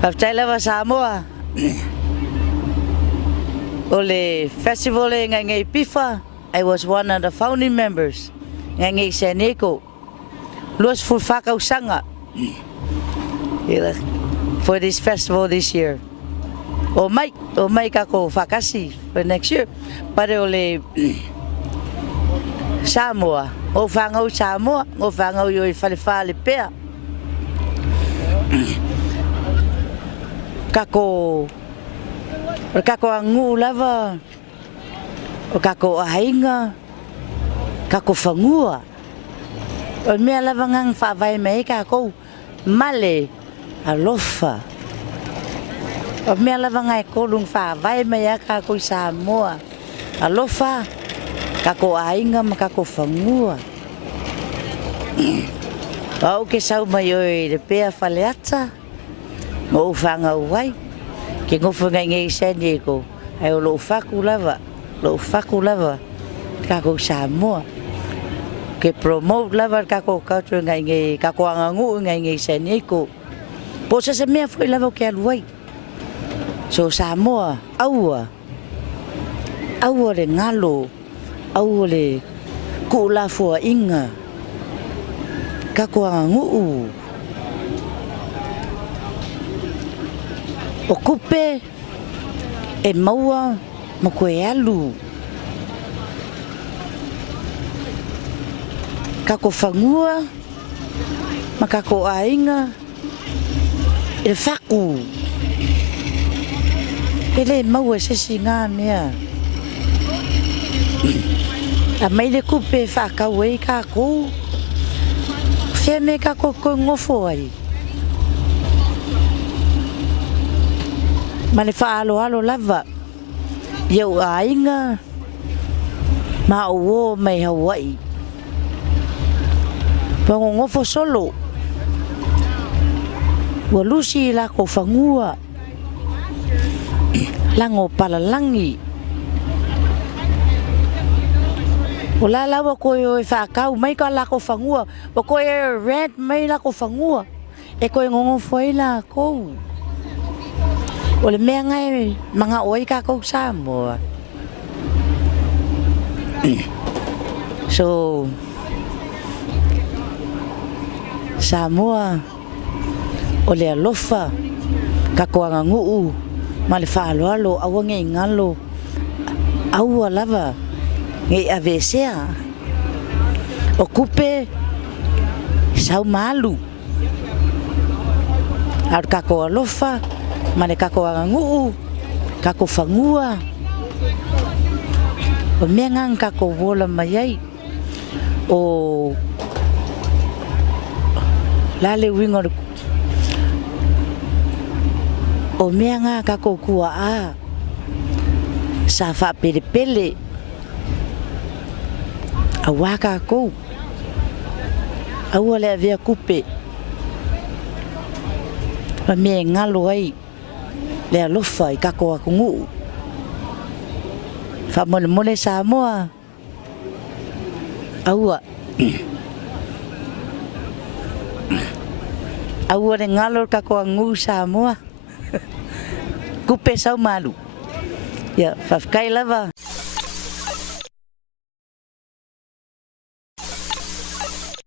Paftai lava Samoa. Ole festival ngai Pifa. I was one of the founding members. Ngai Seneko. Luas fulfaka usanga. For this festival this year. O mai kako fakasi for next year. Pare ole Samoa. O fangau Samoa, o fangau yo fale pea. Kako angu lava. O kako ainga. Kako fangua. O mea lava ngang whawai mei kako male alofa. O mea lava ngai kolung whawai mei kako Samoa. Alofa. Kako ainga ma kako fangua. Au ke sau mai oi de pea faleata. Mo fanga wai. Ke ngofu ngai Seneko. Ai lo faku lava. Kako Samoa. Ke promote lava kako culture ngai kako angangu ngai Seneko. Po se mea foi lava ke aluai. So Samoa aua le ngalo. Au le ku la fua inga kako angu o kupe e maua mo koe alu kako fangua ma kako ainga e faku ele maua se singa mea a mai le kupe whakawei kako. Whia me kako koe ngofo ai. Ma le whaalo lava. Iau ainga. Ma uo mai Hawaii. Pango ngofo solo. Ua lusi lako fangua. Lango palalangi. O la lawa koe o whakau, mai ka lako fangua. O koe rent mai lako fangua. E koe ngongo foi la kou. O le mea ngai mga oi ka kou Samoa. So, Samoa, o le alofa, ka koanga nguu, ma le whaaloalo, awa ngai ngalo, aua lava. Ngai avesea o kupe sau malu ar kako alofa mane kako angu kako fangua o mengang kako vola mai o lale wingo o menga kako kua a sa fa pele awaka ko awale via kupe pa me ngalo ai le alofa i kako akungu fa mole Samoa aua le ngalo kako angu Samoa kupe sau malu ya fa kai lava